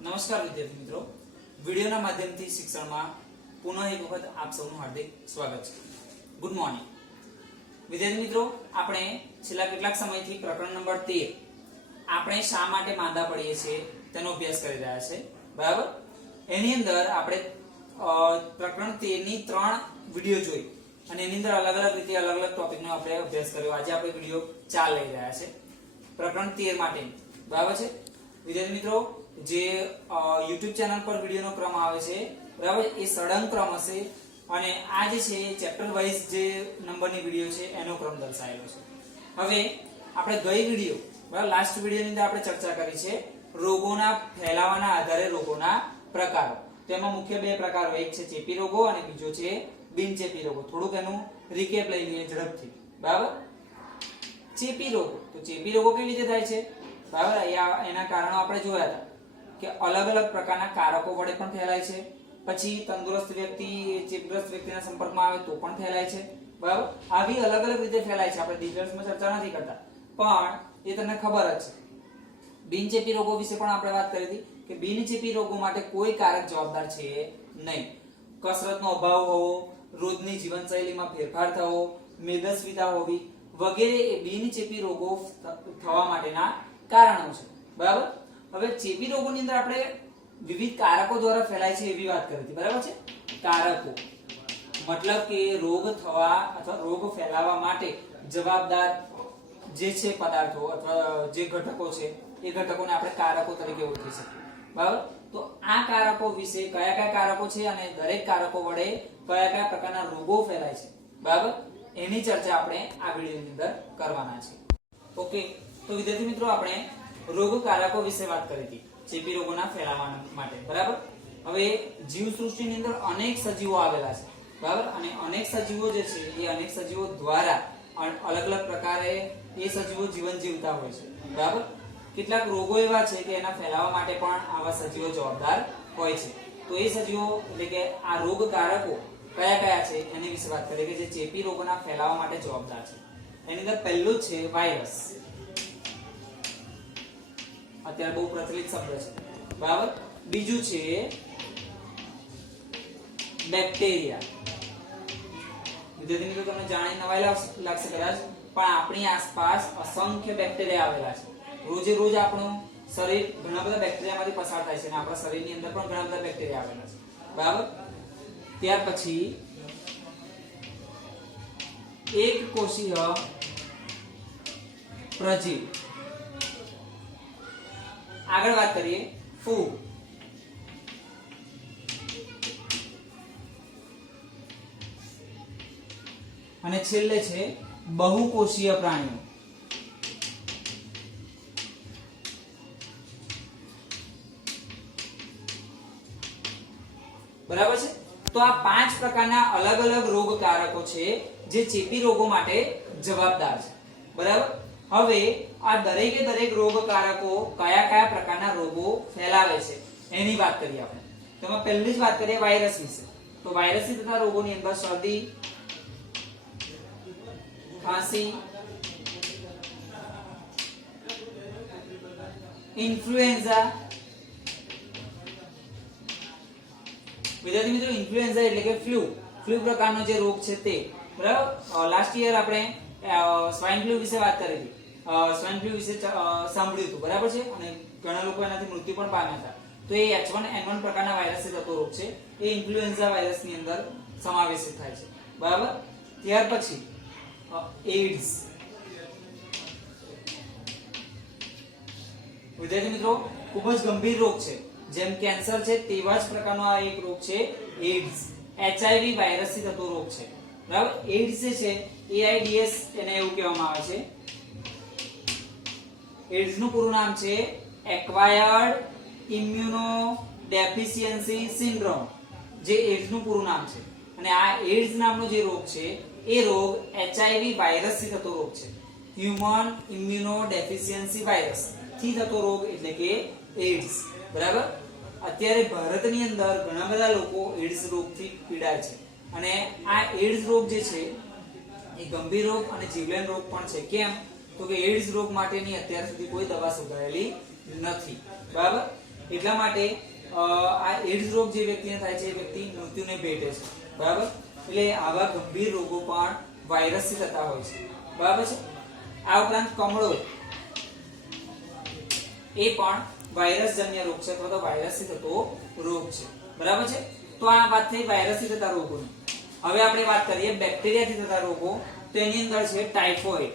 નમસ્કાર વિદ્યાર્થી મિત્રો, વિડિયોના માધ્યમથી શિક્ષણમાં પુનઃ એક વખત આપ સૌનું હાર્દિક સ્વાગત છે. ગુડ મોર્નિંગ વિદ્યાર્થી મિત્રો, આપણે છેલ્લા કેટલાક સમયથી પ્રકરણ નંબર 13 આપણે શા માટે માંદા પડીએ છીએ તેનો અભ્યાસ કરી રહ્યા છે. બરાબર, એની અંદર આપણે પ્રકરણ 13 ની 3 વિડિયો જોઈ અને એની અંદર અલગ અલગ રીતે અલગ અલગ ટોપિકનો આપણે અભ્યાસ કર્યો. આજે આપણે વિડિયો 4 લઈ રહ્યા છે પ્રકરણ 13 માટે. બરાબર છે વિદ્યાર્થી મિત્રો, જે YouTube ચેનલ પર વિડિયોનો ક્રમ આવે છે, બરાબર, એ સળંગ ક્રમ હશે અને આ જે છે ચેપ્ટર વાઇઝ જે નંબરની વિડિયો છે એનો ક્રમ દર્શાવેલો છે. હવે આપણે ગઈ વિડિયો, બરાબર, લાસ્ટ વિડિયોની અંદર આપણે ચર્ચા કરી છે રોગોના ફેલાવાના આધારે રોગોના પ્રકારો. તેમાં મુખ્ય બે પ્રકારો, એક છે ચેપી રોગો અને બીજો છે બિનચેપી રોગો. થોડુંક એનું રીકેપ લઈ લઈએ ઝડપથી. બરાબર, ચેપી રોગો, તો ચેપી રોગો કેવી રીતે થાય છે? બરાબર, એના કારણો આપણે જોયા હતા કે અલગ અલગ પ્રકારના કારકો વડે પણ ફેલાય છે. પછી તંદુરસ્ત વ્યક્તિ ચેપગ્રસ્ત વ્યક્તિના સંપર્કમાં આવે તો પણ ફેલાય છે. બરાબર, આવી અલગ અલગ રીતે ફેલાય છે. આપણે ડિટેલ્સમાં ચર્ચા નથી કરતા, પણ એ તમને ખબર જ છે. બિનચેપી રોગો વિશે પણ આપણે વાત કરી હતી કે બિનચેપી રોગો માટે કોઈ કારક જવાબદાર છે નહીં. કસરતનો અભાવ હોવો, રોજની જીવનશૈલીમાં ફેરફાર થવો, મેદસ્વીતા હોવી વગેરે એ બિનચેપી રોગો થવા માટેના કારણો છે. બરાબર, હવે ચેપી રોગોની અંદર આપણે વિવિધ કારકો દ્વારા ફેલાય છે એવી વાત કરી હતી. બરાબર છે, કારકો મતલબ કે રોગ થવા અથવા રોગ ફેલાવા માટે જવાબદાર જે છે પદાર્થો અથવા જે ઘટકો છે એ ઘટકોને આપણે કારકો તરીકે ઓળખી શકીએ. બરાબર, તો આ કારકો વિશે કયા કયા કારકો છે અને દરેક કારકો વડે કયા કયા પ્રકારના રોગો ફેલાય છે, બરાબર, એની ચર્ચા આપણે આ વિડિયોની અંદર કરવાના છે. ઓકે, તો વિદ્યાર્થી મિત્રો, આપણે રોગકારકો વિશે વાત કરી હતી ચેપી રોગોના ફેલાવા માટે. બરાબર, હવે જીવસૃષ્ટિની અંદર અનેક સજીવો આવેલા છે. બરાબર, અને અનેક સજીવો જે છે એ અનેક સજીવો દ્વારા અલગ અલગ પ્રકારે એ સજીવો જીવન જીવતા હોય છે. બરાબર, કેટલાક રોગો એવા છે કે એના ફેલાવા માટે પણ આવા સજીવો જવાબદાર હોય છે. તો એ સજીવો એટલે કે આ રોગકારકો કયા કયા છે એની વિશે વાત કરીએ કે જે ચેપી રોગોના ફેલાવા માટે જવાબદાર છે. એની અંદર પહેલું છે વાયરસ. અત્યારે બહુ પ્રચલિત શબ્દ છે. બરાબર, બીજું છે બેક્ટેરિયા. વિદ્યાર્થી મિત્રો, તમને જાણી નવાઈ લાગશે કદાચ, પણ આપણી આસપાસ અસંખ્ય બેક્ટેરિયા આવેલા છે. રોજે રોજ આપણું શરીર ઘણા બધા બેક્ટેરિયામાંથી પસાર થાય છે અને આપણા શરીરની અંદર પણ ઘણા બધા બેક્ટેરિયા આવેલા છે. બરાબર, ત્યાર પછી એક કોષીય પ્રજીવ. આગળ વાત કરીએ ફૂગ. અને છેલ્લે છે બહુકોષીય પ્રાણીઓ. બરાબર છે, તો આ 5 પ્રકારના અલગ અલગ રોગકારકો છે જે ચેપી રોગો માટે જવાબદાર છે. બરાબર, હવે આ દરેકે દરેક રોગકારકો કયા કયા પ્રકારના રોગો ફેલાવે છે એની વાત કરીએ આપણે. તો એમાં પહેલી જ વાત કરીએ વાયરસ વિશે. તો વાયરસથી થતા રોગોની અંદર શરદી, ખાંસી, ઇન્ફ્લુએન્ઝા. વિદ્યાર્થી મિત્રો, ઇન્ફ્લુએન્ઝા એટલે કે ફ્લુ પ્રકારનો જે રોગ છે તે. બરાબર, લાસ્ટ યર આપણે સ્વાઇન ફ્લુ વિશે વાત કરી હતી. સ્વાઇન ફ્લુ વિશે સાંભળ્યું હતું. બરાબર છે, અને ઘણા લોકો એનાથી મૃત્યુ પણ પામ્યા હતા. તો એ H1N1 પ્રકારના વાયરસથી થતો રોગ છે. એ ઇન્ફ્લુએન્ઝા વાયરસની અંદર સમાવેશિત થાય છે. બરાબર, ત્યાર પછી એઇડ્સ. વિદ્યાર્થી મિત્રો, ખૂબ જ ગંભીર રોગ છે. જેમ કેન્સર છે તેવા જ પ્રકારનો આ એક રોગ છે એઇડ્સ. HIV વાયરસથી થતો રોગ છે. બરાબર, એઇડ્સ જે છે AIDS એને એવું કહેવામાં આવે છે. એઇડ્સ નું પૂરું નામ છે એક્વાયર્ડ ઇમ્યુનોડેફિશિયન્સી સિન્ડ્રોમ, જે એઇડ્સ નું પૂરું નામ છે. અને આ એઇડ્સ નામનો જે રોગ છે એ રોગ HIV વાયરસથી થતો રોગ છે. હ્યુમન ઇમ્યુનોડેફિશિયન્સી વાયરસ થી થતો રોગ એટલે કે એઇડ્સ. બરાબર, અત્યારે ભારતની અંદર ઘણા બધા લોકો એઇડ્સ રોગથી પીડાય છે. અને આ એઇડ્સ રોગ જે છે એ ગંભીર રોગ અને જીવલેણ રોગ પણ છે. કેમ? તો કે એઇડ્સ રોગ માટેની અત્યાર સુધી કોઈ દવા શોધાયેલી નથી. બરાબર, એટલા માટે આ એડ્સ રોગ જે વ્યક્તિને થાય છે એ વ્યક્તિ મૃત્યુને ભેટે છે, બરાબર. એટલે આવા ગંભીર રોગો પણ વાયરસથી થતા હોય છે, બરાબર છે. આ ઉપરાંત કમળો એ પણ વાયરસજન્ય રોગ છે અથવા તો વાયરસથી થતો રોગ છે, બરાબર છે. તો આ વાત થઈ વાયરસથી થતા રોગોની. હવે આપણે વાત કરીએ બેક્ટેરિયાથી થતા રોગો. તો એની અંદર છે ટાઇફોઇડ.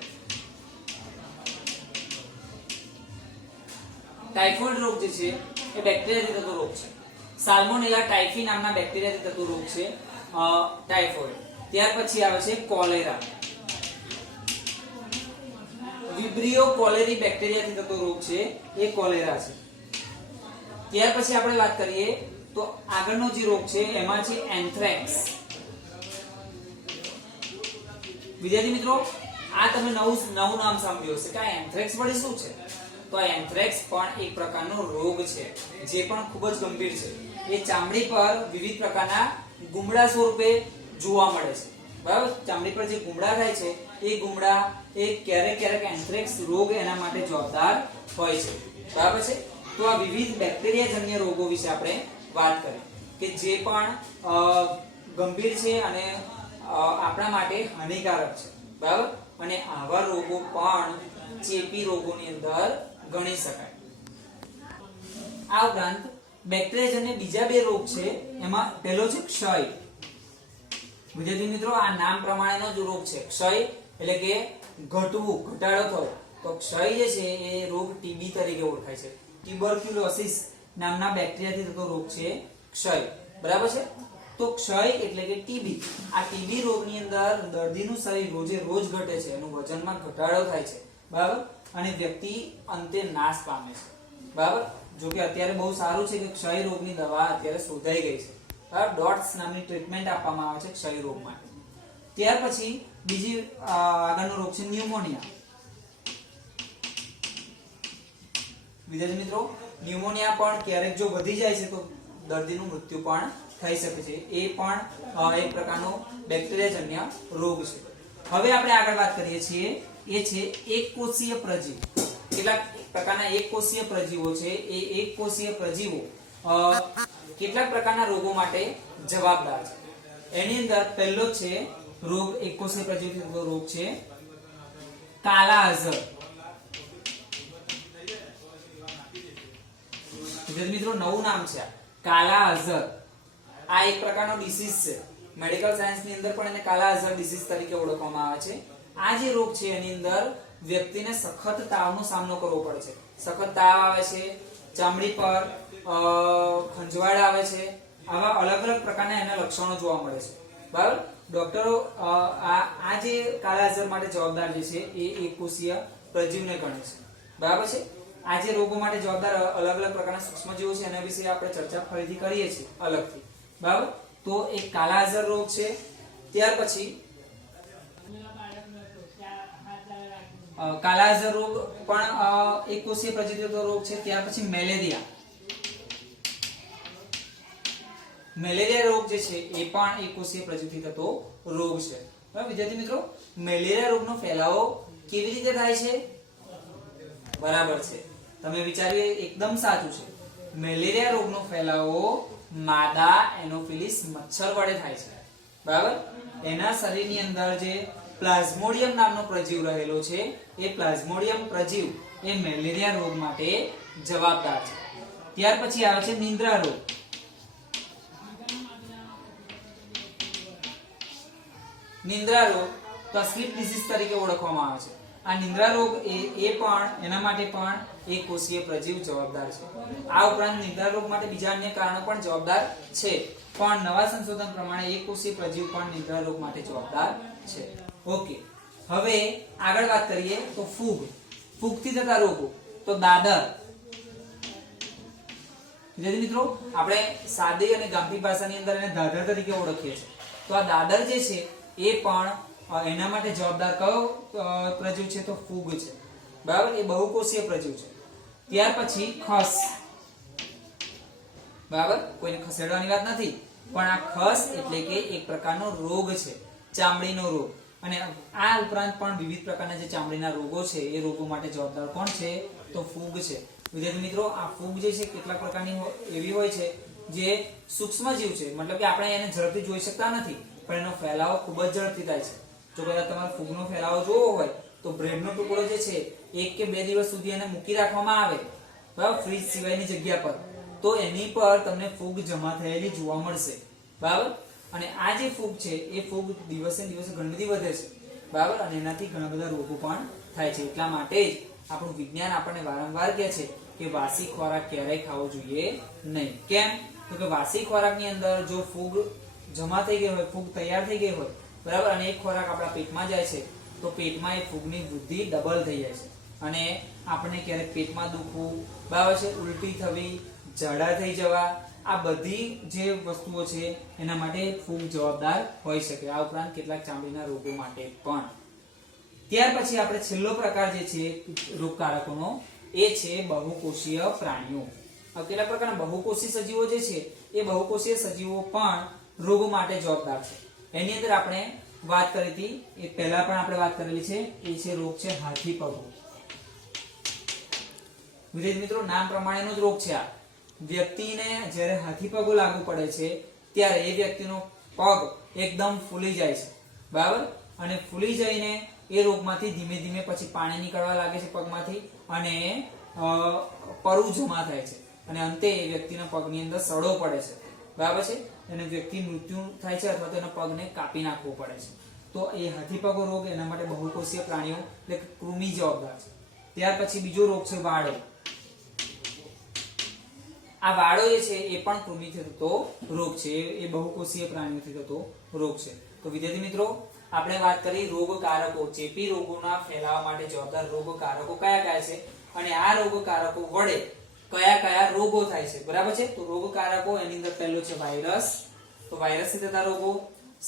ટાઇફોઇડ રોગ જે છે એ બેક્ટેરિયાથી થતો રોગ છે. સાલ્મોનેલા ટાઇફી નામના બેક્ટેરિયાથી થતો રોગ છે ટાઇફોઇડ. ત્યાર પછી આવે છે કોલેરા. વિબ્રિયો કોલેરી બેક્ટેરિયાથી થતો રોગ છે એ કોલેરા છે. ત્યાર પછી આપણે વાત કરીએ તો આગળનો જે રોગ છે એમાં છે એન્થ્રેક્સ. વિદ્યાર્થી મિત્રો, આ તમે નવું નામ સાંભળ્યું હશે કે આ એન્થ્રેક્સ વળી શું છે? તો આ એન્થ્રેક્સ પણ એક પ્રકારનો રોગ છે જે પણ ખૂબ જ ગંભીર છે. એ ચામડી પર વિવિધ પ્રકારના ગુમડા સ્વરૂપે જોવા મળે છે, બરાબર. ચામડી પર જે ગુમડા થાય છે એ ગુમડા એ ક્યારેક એન્થ્રેક્સ રોગ એના માટે જવાબદાર હોય છે, બરાબર છે. તો આ વિવિધ બેક્ટેરિયાજન્ય રોગો વિશે આપણે વાત કરી કે જે પણ ગંભીર છે અને આપણા માટે હાનિકારક છે, બરાબર. અને આવા રોગો પણ ચેપી રોગોની અંદર ગણી શકાય. આ ઉપરાંત બેક્ટેરિયાજન્ય બીજા બે રોગ છે. એમાં પહેલો છે ક્ષય. વિદ્યાર્થી મિત્રો, આ નામ પ્રમાણેનો જ રોગ છે. ક્ષય એટલે કે ઘટવું, ઘટાડો થવો. તો ક્ષય જે છે એ રોગ ટીબી તરીકે ઓળખાય છે. ટ્યુબરક્યુલોસિસ નામના બેક્ટેરિયાથી થતો રોગ છે ક્ષય, બરાબર છે. તો ક્ષય એટલે કે ટીબી. આ ટીબી રોગની અંદર દર્દીનું શરીર રોજે રોજ ઘટે છે, એનું વજનમાં ઘટાડો થાય છે, બરાબર. અને વ્યક્તિ અંતે નાશ પામે છે, બરાબર. જો કે અત્યારે બહુ સારું છે કે ક્ષય રોગની દવા અત્યારે શોધાઈ ગઈ છે, બરાબર. ડોટ્સ નામની ટ્રીટમેન્ટ આપવામાં આવે છે ક્ષય રોગ માટે. ત્યાર પછી બીજી આગળનો રોગ છે ન્યુમોનિયા. વિદ્યાર્થી મિત્રો, ન્યુમોનિયા પણ ક્યારેક જો વધી જાય છે તો દર્દીનું મૃત્યુ પણ થઈ શકે છે. એ પણ એક પ્રકારનો બેક્ટેરિયાજન્ય રોગ છે. હવે આપણે આગળ વાત કરીએ છીએ એ છે એકકોષીય પ્રજીવ. કેટલાક પ્રકારના એકકોષીય પ્રજીવો છે. એ એકકોષીય પ્રજીવો કેટલાક પ્રકારના રોગો માટે જવાબદાર છે. એની અંદર પહેલો છે રોગ એકકોષીય પ્રજીવનો રોગ છે કાલા અઝર. મિત્રો, નવું નામ છે કાલા અઝર. આ એક પ્રકારનો ડિસીઝ છે. મેડિકલ સાયન્સ ની અંદર પણ એને કાલા અઝર ડિસીઝ તરીકે ઓળખવામાં આવે છે. આ જે રોગ છે એની અંદર વ્યક્તિને સખત તાવનો સામનો કરવો પડે છે. સખત તાવ આવે છે, ચામડી પર ખંજવાળ આવે છે. આવા અલગ અલગ પ્રકારના એના લક્ષણો જોવા મળે છે, બરાબર. ડોક્ટરો આ જે કાલા અઝર માટે જવાબદાર જે છે એ એકકોષીય પ્રજીવને ગણે છે, બરાબર છે. આ જે રોગો માટે જવાબદાર અલગ અલગ પ્રકારના સૂક્ષ્મજીવો છે એના વિશે આપણે ચર્ચા ફરીથી કરીએ છીએ અલગથી, બરાબર. તો એક કાલા અઝર રોગ છે. ત્યાર પછી કાલા અઝર રોગ પણ એકકોષીય પ્રજીવનો રોગ છે. ત્યાર પછી મેલેરિયા. મેલેરિયા રોગ જે છે એ પણ એકકોષીય પ્રજીવથી થતો રોગ છે, બરાબર. વિદ્યાર્થી મિત્રો, મેલેરિયા રોગનો ફેલાવો કેવી રીતે થાય છે? બરાબર છે, તમે વિચાર્યું એકદમ સાચું છે. મેલેરિયા રોગનો ફેલાવો માદા એનોફિલિસ મચ્છર વડે થાય છે, બરાબર. એના શરીરની અંદર જે પ્લાઝ્મોડિયમ નામનો પ્રજીવ રહેલો છે એ પ્લાઝ્મોડિયમ પ્રજીવ એ મેલેરિયા રોગ માટે જવાબદાર છે. ત્યાર પછી આવે છે નિંદ્રા રોગ. નિંદ્રા રોગ તો સ્લીપ ડિસીઝ તરીકે ઓળખવામાં આવે છે. આ નિંદ્રા રોગ એ પણ એના માટે પણ એકકોષીય પ્રજીવ જવાબદાર છે. આ ઉપરાંત નિંદ્રા રોગ માટે બીજા અન્ય કારણો પણ જવાબદાર છે, પણ નવા સંશોધન પ્રમાણે એકકોષીય પ્રજીવ પણ નિંદ્રા રોગ માટે જવાબદાર છે. ઓકે, હવે આગળ વાત કરીએ તો ફૂગથી થતા રોગો. તો દાદર. વિદ્યાર્થી મિત્રો, આપણે સાદી અને ગામઠી ભાષાની અંદર એને દાદર તરીકે ઓળખીએ છીએ. તો આ દાદર જે છે એ પણ એના માટે જવાબદાર કયો પ્રજીવ છે? તો ફૂગ છે, બરાબર. એ બહુકોષીય પ્રજીવ છે. ત્યાર પછી ખસ, બરાબર. કોઈને ખસેડવાની વાત નથી, પણ આ ખસ એટલે કે એક પ્રકારનો રોગ છે, ચામડીનો રોગ. અને આ ઉપરાંત પણ વિવિધ પ્રકારના જે ચામડીના રોગો છે એ રોગો માટે જવાબદાર કોણ છે? તો ફૂગ છે. વિદ્યાર્થી મિત્રો આ ફૂગ જે છે કેટલાક પ્રકારની એવી હોય છે જે સૂક્ષ્મ જીવ છે, મતલબ કે આપણે એને ઝડપથી જોઈ શકતા નથી, પણ એનો ફેલાવો ખૂબ જ ઝડપથી થાય છે. જો કદાચ તમારે ફૂગનો ફેલાવો જોવો હોય તો બ્રેડનો ટુકડો જે છે 1 કે 2 દિવસ સુધી એને મૂકી રાખવામાં આવે, બરાબર, ફ્રીજ સિવાયની જગ્યા પર, તો એની પર તમને ફૂગ જમા થયેલી જોવા મળશે, બરાબર. અને આ જે ફૂગ છે એ ફૂગ દિવસે દિવસે ઘણી બધી વધે છે, બરાબર, અને એનાથી ઘણા બધા રોગો પણ થાય છે. એટલા માટે જ આપણું વિજ્ઞાન આપણને વારંવાર કહે છે કે વાસી ખોરાક ક્યારેય ખાવો જોઈએ નહીં. કેમ? તો કે વાસી ખોરાકની અંદર જો ફૂગ જમા થઈ ગઈ હોય, ફૂગ તૈયાર થઈ ગઈ હોય, બરાબર, અને એક ખોરાક આપણા પેટમાં જાય છે તો પેટમાં એ ફૂગની વૃદ્ધિ ડબલ થઈ જાય છે અને આપણને ક્યારેક પેટમાં દુખવું, બરાબર છે, ઉલટી થવી, ઝાડા થઈ જવા, આ બધી જે વસ્તુઓ છે એના માટે ફૂગ જવાબદાર હોઈ શકે. આ ઉપરાંત કેટલાક ચામડીના રોગો માટે પણ. ત્યાર પછી આપણે છેલ્લો પ્રકાર જે છે રોગકારકોનો એ છે બહુકોષીય પ્રાણીઓ. હવે કેટલાક પ્રકારના બહુકોષી સજીવો જે છે એ બહુકોષીય સજીવો પણ રોગ માટે જવાબદાર છે. એની અંદર આપણે વાત કરી હતી, એ પહેલા પણ આપણે વાત કરેલી છે, એ છે રોગ છે હાથી પગો. વિદ્યાર્થી મિત્રો નામ પ્રમાણેનો જ રોગ છે આ. વ્યક્તિને જ્યારે હાથી પગો લાગુ પડે છે ત્યારે એ વ્યક્તિનો પગ એકદમ ફૂલી જાય છે, બરાબર, અને ફૂલી જઈને એ રોગમાંથી ધીમે ધીમે પછી પાણી નીકળવા લાગે છે પગમાંથી અને પરુ જમા થાય છે અને અંતે એ વ્યક્તિના પગની અંદર સડો પડે છે, બરાબર છે, અને વ્યક્તિ મૃત્યુ થાય છે અથવા તો એના પગને કાપી નાખવો પડે છે. તો એ હાથી પગો રોગ એના માટે બહુકોષીય પ્રાણીઓ એટલે કૃમિ જવાબદાર છે. ત્યાર પછી બીજો રોગ છે વાળો. આ વાળો જે છે એ પણ કૃમિથી થતો રોગ છે, એ બહુકોષીય પ્રાણીઓથી થતો રોગ છે. તો વિદ્યાર્થી મિત્રો આપણે વાત કરી રોગકારકો, ચેપી રોગોના ફેલાવા માટે જવાબદાર રોગકારકો કયા કયા છે અને આ રોગકારકો વડે કયા કયા રોગો થાય છે, બરાબર છે. તો રોગકારકો એની અંદર પહેલો છે વાયરસ. તો વાયરસથી થતા રોગો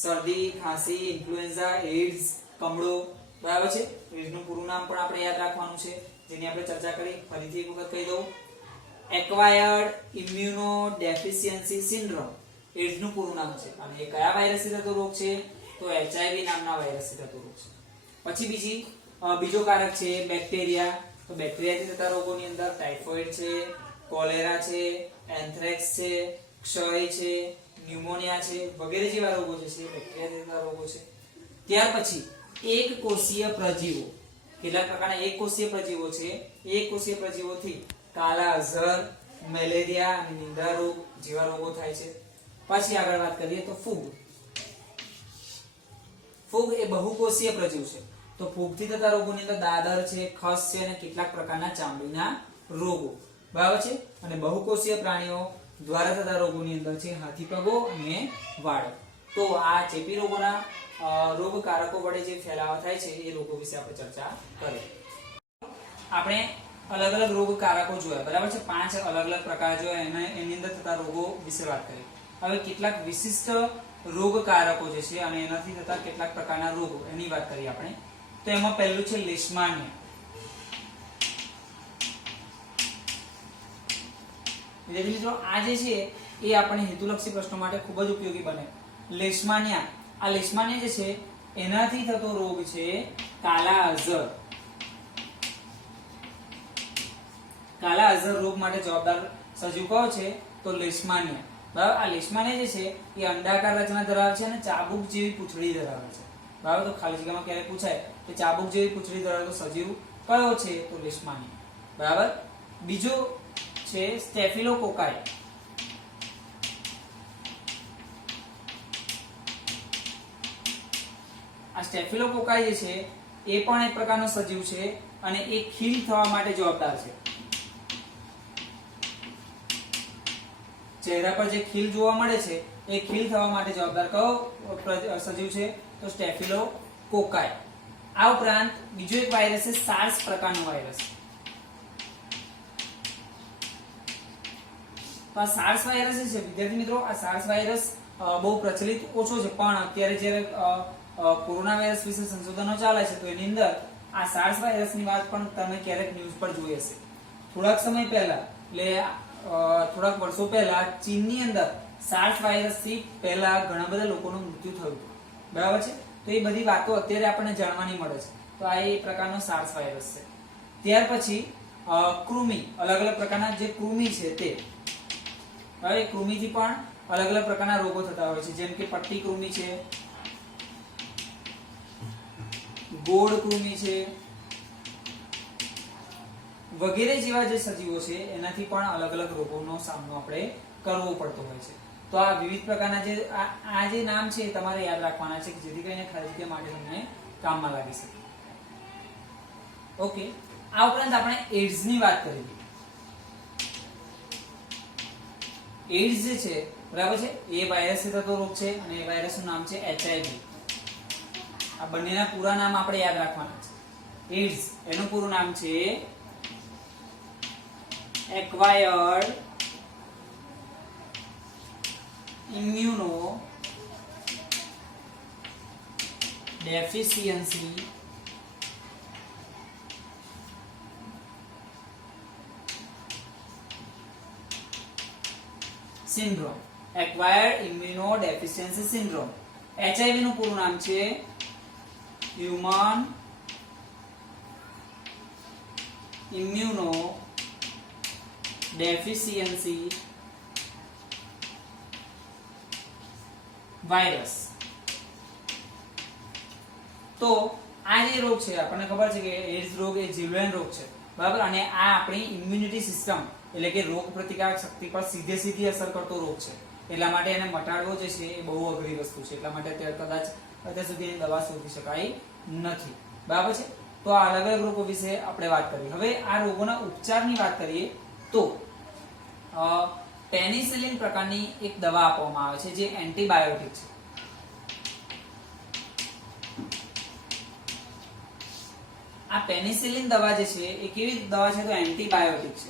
શરદી, ખાંસી, ઇન્ફ્લુએન્ઝા, એઇડ્સ, કમળો, બરાબર છે. એઇડ્સનું પૂરું નામ પણ આપણે યાદ રાખવાનું છે જેની આપણે ચર્ચા કરી. ફરીથી એક વખત કહી દઉં, એક્વાયર્ડ ઇમ્યુનોડેફિશિયન્સી સિન્ડ્રોમ એઇડ્સનું પૂરું નામ છે અને એ કયા વાયરસથી થતો રોગ છે? તો HIV નામના વાયરસથી થતો રોગ છે. પછી બીજો કારક છે બેક્ટેરિયા. તો બેક્ટેરિયાથી થતા રોગોની અંદર ટાઇફોઇડ છે, કોલેરા છે, એન્થ્રેક્સ છે, ક્ષય છે, ન્યુમોનિયા છે વગેરે જેવા રોગો જે છે બેક્ટેરિયાથી થતા રોગો છે. ત્યાર પછી એક કોષીય પ્રજીવો. કેટલાક પ્રકારના એક કોષીય પ્રજીવો છે. એક કોષીય પ્રજીવોથી કાલા અઝર, મેલેરિયા અને નિંદ્રા રોગ જેવા રોગો થાય છે. પછી આગળ વાત કરીએ તો ફૂગ. ફૂગ એ બહુકોષીય પ્રજીવ છે. તો ફૂગથી થતા રોગોની અંદર દાદર છે, ખસ છે અને કેટલાક પ્રકારના ચામડીના રોગો, બરાબર છે. અને બહુકોષીય પ્રાણીઓ દ્વારા થતા રોગોની અંદર છે હાથી પગો અને વાળો. તો આ ચેપી રોગોના રોગકારકો વડે જે ફેલાવા થાય છે એ રોગો વિશે આપણે ચર્ચા કરી. આપણે અલગ અલગ રોગકારકો જોયા, બરાબર છે. 5 અલગ અલગ પ્રકાર જોયા, એની અંદર થતા રોગો વિશે વાત કરી. હવે કેટલાક વિશિષ્ટ રોગકારકો જે છે અને એનાથી થતા કેટલાક પ્રકારના રોગો એની વાત કરીએ આપણે. તો એમાં પહેલું છે લેશમાનિયા. વિદ્યાર્થી મિત્રો આ જે છે એ આપણે હેતુલક્ષી પ્રશ્નો માટે ખૂબ જ ઉપયોગી બને. લેશમાનિયા, આ લેશમાનિયા જે છે એનાથી થતો રોગ છે કાલા અઝર. કાલા અઝર રોગ માટે જવાબદાર સજીવ કયો છે? તો લેશમાનિયા, બરાબર. આ લેશમાનિયા જે છે એ અંડાકાર રચના ધરાવે છે અને ચાબુક જેવી પૂંછડી ધરાવે છે, બરાબર. તો ખાલી જગ્યામાં ક્યારે પૂછાય કે ચાબુક જેવી પૂંછડી ધરાવતો સજીવ કયો છે? તો લેશમાનિયા, બરાબર. બીજો છે સ્ટેફિલોકોકાઈ. આ સ્ટેફિલોકોકાઈ જે છે એ પણ એક પ્રકારનો સજીવ છે અને એ ખીલ થવા માટે જવાબદાર છે. ચહેરા પર જે ખીલ જોવા મળે છે એ ખીલ થવા માટે જવાબદાર કયો સજીવ છે? તો સ્ટેફિલોકોકાઈ. આ ઉપરાંત બીજો એક વાયરસ છે સાર્સ પ્રકારનો વાયરસ. તો આ સાર્સ વાયરસ છે વિદ્યાર્થી મિત્રો, આ સાર્સ વાયરસ બહુ પ્રચલિત ઓછો છે, પણ અત્યારે જ્યારે કોરોના વાયરસ વિશે સંશોધનો ચાલે છે તો એની અંદર આ સાર્સ વાયરસની વાત પણ તમે ક્યારેક ન્યૂઝ પર જોઈ હશે. થોડાક સમય પહેલા એટલે થોડાક વર્ષો પહેલા ચીનની અંદર સાર્સ વાયરસથી પહેલા ઘણા બધા લોકોનું મૃત્યુ થયું, બરાબર છે. તો એ બધી વાતો અત્યારે આપણને જાણવાની મળે છે. તો આ એ પ્રકારનો સાર્સ વાયરસ છે. ત્યાર પછી કૃમિ, અલગ અલગ પ્રકારના જે કૃમિ છે તે, હવે કૃમિથી પણ અલગ અલગ પ્રકારના રોગો થતા હોય છે, જેમ કે પટ્ટી કૃમિ છે, ગોળ કૃમિ છે વગેરે જેવા જે સજીવો છે એનાથી પણ અલગ અલગ રોગોનો સામનો આપણે કરવો પડતો હોય છે. તો આ વિવિધ પ્રકારના જે આ જે નામ છે તમારે યાદ રાખવાના છે, જેથી કરીને ખાલી જગ્યા માટે તમને કામમાં લાગી શકે. ઓકે, આ ઉપરાંત આપણે એડ્સ ની વાત કરી. એડ્સ જે છે બરાબર છે એ વાયરસથી થતો રોગ છે અને એ વાયરસનું નામ છે HIV. આ બંનેના પૂરા નામ આપણે યાદ રાખવાના છે. એડ્સ એનું પૂરું નામ છે acquired immuno deficiency syndrome. Acquired immuno deficiency syndrome. HIV નું પૂરું નામ છે હ્યુમન ઇમ્યુનો ડેફિશિયન્સી વાયરસ. તો આ જે રોગ છે આપણને ખબર છે કે એડ્સ રોગ એ જીવલેણ રોગ છે, બરાબર, અને આ આપણી ઇમ્યુનિટી સિસ્ટમ એટલે કે રોગ પ્રતિકારક શક્તિ પર સીધી અસર કરતો રોગ છે. એટલા માટે એને મટાડવો જે છે એ બહુ અઘરી વસ્તુ છે. એટલા માટે કદાચ અત્યાર સુધી એની દવા શોધી શકાય નથી, બરાબર છે. તો આ અલગ અલગ રોગો વિશે આપણે વાત કરી. હવે આ રોગોના ઉપચારની વાત કરીએ તો પેનિસિલિન પ્રકારની એક દવા આપવામાં આવે છે જે એન્ટીબાયોટિક છે. આ પેનિસિલિન દવા જે છે એ કેવી દવા છે? તો એન્ટીબાયોટિક છે.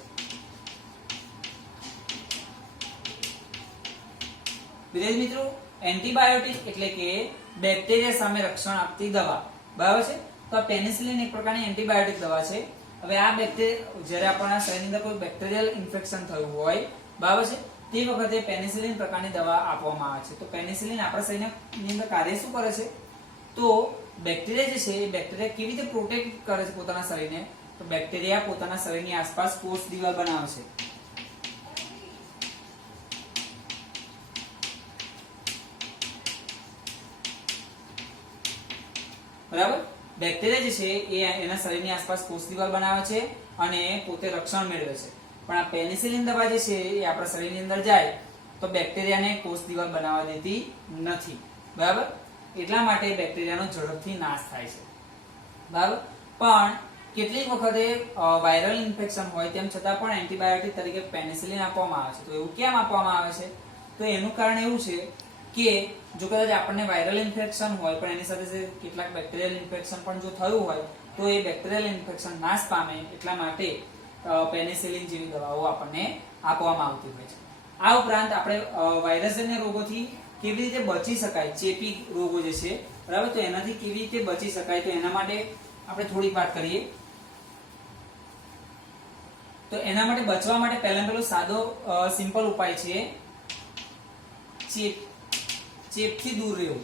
વિદ્યાર્થી મિત્રો, એન્ટીબાયોટિક એટલે કે બેક્ટેરિયા સામે રક્ષણ આપતી દવા, બરાબર છે. તો આ પેનિસિલિન એક પ્રકારની એન્ટીબાયોટિક દવા છે. હવે આ બેક્ટેરિયા જ્યારે આપણા શરીરની અંદર કોઈ બેક્ટેરિયલ ઇન્ફેક્શન થયું હોય, બરાબર છે, તે વખતે પેનિસિલિન પ્રકારની દવા આપવામાં આવે છે. તો પેનિસિલિન આપણા શરીરની અંદર કાર્ય શું કરે છે? તો બેક્ટેરિયા જે છે એ બેક્ટેરિયા કેવી રીતે પ્રોટેક્ટ કરે છે પોતાના શરીરને? તો બેક્ટેરિયા પોતાના શરીરની આસપાસ કોષ દિવાલ બનાવે છે. બરાબર, બેક્ટેરિયા જે છે એ એના શરીરની આસપાસ કોષ દિવાલ બનાવે છે અને પોતે રક્ષણ મેળવે છે. પણ આ પેનિસિલિન દવા જે છે એ આપણા શરીરની અંદર જાય તો બેક્ટેરિયાને કોષ દિવાલ બનાવવા દેતી નથી, બરાબર. એટલા માટે બેક્ટેરિયાનો ઝડપથી નાશ થાય છે, બરાબર. પણ કેટલીક વખતે વાયરલ ઇન્ફેક્શન હોય તેમ છતાં પણ એન્ટીબાયોટિક તરીકે પેનિસિલિન આપવામાં આવે છે. તો એવું કેમ આપવામાં આવે છે? તો એનું કારણ એવું છે કે જો કદાચ આપણને વાયરલ ઇન્ફેક્શન હોય પણ એની સાથે કેટલાક બેક્ટેરિયલ ઇન્ફેક્શન પણ જો થયું હોય તો એ બેક્ટેરિયલ ઇન્ફેક્શન નાશ પામે, એટલા માટે પેનિસિલિન જેવી દવાઓ આપણને આપવામાં આવતી હોય છે. આ ઉપરાંત આપણે વાયરસજન્ય રોગોથી કેવી રીતે બચી શકાય, ચેપી રોગો જે છે, બરાબર, તો એનાથી કેવી રીતે બચી શકાય, તો એના માટે આપણે થોડીક વાત કરીએ. તો એના માટે બચવા માટે પહેલો સાદો સિમ્પલ ઉપાય છે ચેપથી દૂર રહેવું.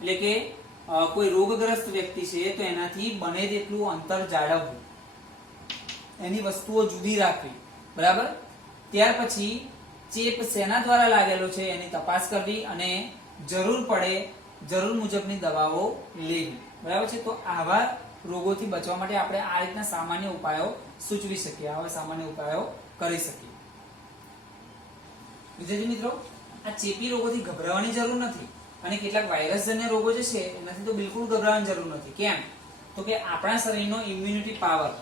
એટલે કે કોઈ રોગગ્રસ્ત વ્યક્તિ છે તો એનાથી બને તેટલું અંતર જાળવવું, એની વસ્તુઓ જુદી રાખવી, બરાબર. ત્યાર પછી ચેપ શેના દ્વારા લાગેલો છે એની તપાસ કરવી અને જરૂર પડે જરૂર મુજબની દવાઓ લેવી, બરાબર છે. તો આવા રોગોથી બચવા માટે આપણે આ રીતના સામાન્ય ઉપાયો સૂચવી શકીએ, આવા સામાન્ય ઉપાયો કરી શકીએ. વિદ્યાર્થી મિત્રો, આ ચેપી રોગોથી ગભરાવાની જરૂર નથી અને કેટલાક વાયરસજન્ય રોગો જે છે એનાથી તો બિલકુલ ગભરાવાની જરૂર નથી. કેમ? તો કે આપણા શરીરનો ઇમ્યુનિટી પાવર,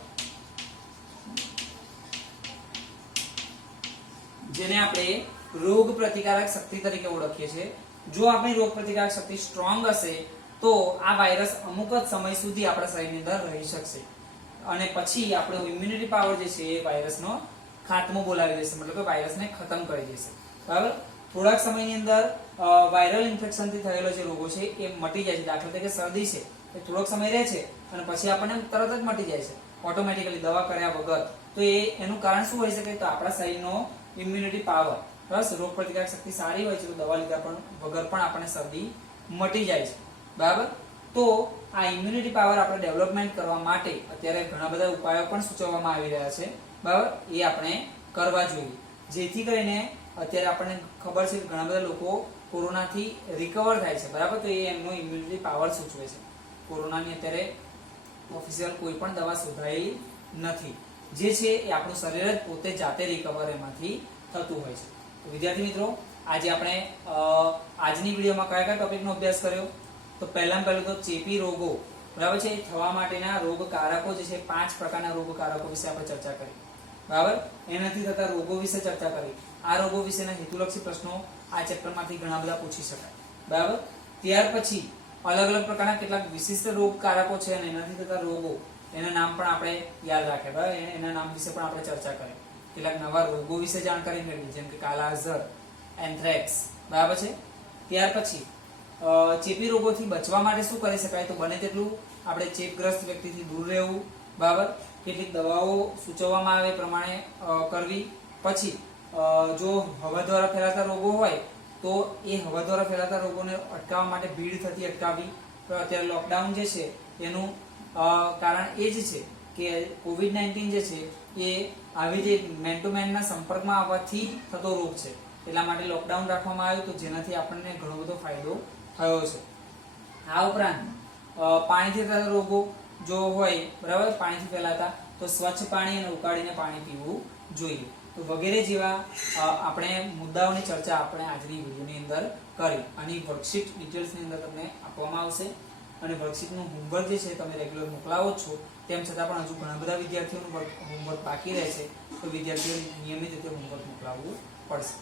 જેને આપણે રોગ પ્રતિકારક શક્તિ તરીકે ઓળખીએ છીએ, જો આપણી રોગ પ્રતિકારક શક્તિ સ્ટ્રોંગ હશે તો આ વાયરસ અમુક જ સમય સુધી આપણા શરીરની અંદર રહી શકશે અને પછી આપણો ઇમ્યુનિટી પાવર જે છે એ વાયરસનો ખાત્મો બોલાવી દેશે, મતલબ કે વાયરસને ખતમ કરી દેશે, બરાબર. થોડાક સમયની અંદર વાયરલ ઇન્ફેક્શનથી થયેલો જે રોગો છે એ મટી જાય છે. દાખલા તરીકે શરદી છે એ થોડોક સમય રહે છે અને પછી આપણને તરત જ મટી જાય છે ઓટોમેટિકલી, દવા કર્યા વગર. તો એનું કારણ શું હોઈ શકે? તો આપણા શરીરનો ઇમ્યુનિટી પાવર, બસ, રોગ પ્રતિકારક શક્તિ સારી હોય છે તો દવા લીધા પણ વગર પણ આપણને શરદી મટી જાય છે, બરાબર. તો આ ઇમ્યુનિટી પાવર આપણે ડેવલપમેન્ટ કરવા માટે અત્યારે ઘણા બધા ઉપાયો પણ સૂચવવામાં આવી રહ્યા છે, બરાબર, એ આપણે કરવા જોઈએ, જેથી કરીને અત્યારે આપણને ખબર છે કે ઘણા બધા લોકો કોરોનાથી રિકવર થાય છે, બરાબર, તો એ એમનો ઇમ્યુનિટી પાવર સૂચવે છે. કોરોનાની અત્યારે ઓફિશિયલ કોઈ પણ દવા શોધાઈ નથી, જે છે એ આપણું શરીર જ પોતે જાતે રિકવર એમાંથી થતું હોય છે. તો વિદ્યાર્થી મિત્રો, આજે આપણે આજની વિડીયોમાં કયા કયા ટોપિકનો અભ્યાસ કર્યો? તો પહેલામાં પહેલું તો ચેપી રોગો, બરાબર છે, થવા માટેના રોગકારકો જે છે 5 પ્રકારના રોગકારકો વિશે આપણે ચર્ચા કરી, બરાબર. એનાથી થતા રોગો વિશે ચર્ચા કરી. આ રોગો વિશેના હેતુલક્ષી પ્રશ્નો આ ચેપ્ટરમાંથી ઘણા બધા પૂછી શકાય, બરાબર. ત્યાર પછી અલગ અલગ પ્રકારના કેટલાક વિશિષ્ટ રોગકારકો છે અને એનાથી થતા રોગો, એના નામ પણ આપણે યાદ રાખ્યા, બરાબર. એના નામ વિશે પણ આપણે ચર્ચા કરી. કેટલાક નવા રોગો વિશે જાણકારી મેળવી, જેમ કે કાલાઅઝર, એન્થ્રેક્સ, બરાબર છે. ત્યાર પછી ચેપી રોગોથી બચવા માટે શું કરી શકાય? તો બને તેટલું આપણે ચેપગ્રસ્ત વ્યક્તિથી દૂર રહેવું, બરાબર. કેટલીક દવાઓ સૂચવવામાં આવે પ્રમાણે કરવી. પછી જો હવા દ્વારા ફેલાતા રોગો હોય તો એ હવા દ્વારા ફેલાતા રોગોને અટકાવવા માટે ભીડ થતી અટકાવવી. તો અત્યારે લોકડાઉન જે છે એનું કારણ એ જ છે કે કોવિડ-19 જે છે એ આવી જે મેન ટુ મેનના સંપર્કમાં આવવાથી થતો રોગ છે, એટલા માટે લોકડાઉન રાખવામાં આવ્યું, તો જેનાથી આપણને ઘણો બધો ફાયદો થયો છે. આ ઉપરાંત પાણીથી થતા રોગો જો હોય, બરાબર, પાણીથી ફેલાતા, તો સ્વચ્છ પાણી અને ઉકાળીને પાણી પીવું જોઈએ. તો વગેરે જેવા આપણે મુદ્દાઓની ચર્ચા આપણે આજની વિડીયોની અંદર કરી. અને વર્કશીટ ડિટેલ્સની અંદર તમને આપવામાં આવશે, અને વર્કશીટનું હોમવર્ક જે છે તમે રેગ્યુલર મોકલાવો છો, તેમ છતાં પણ હજુ ઘણા બધા વિદ્યાર્થીઓનું હોમવર્ક બાકી રહે છે, તો વિદ્યાર્થીઓએ નિયમિત રીતે હોમવર્ક મોકલાવવું પડશે.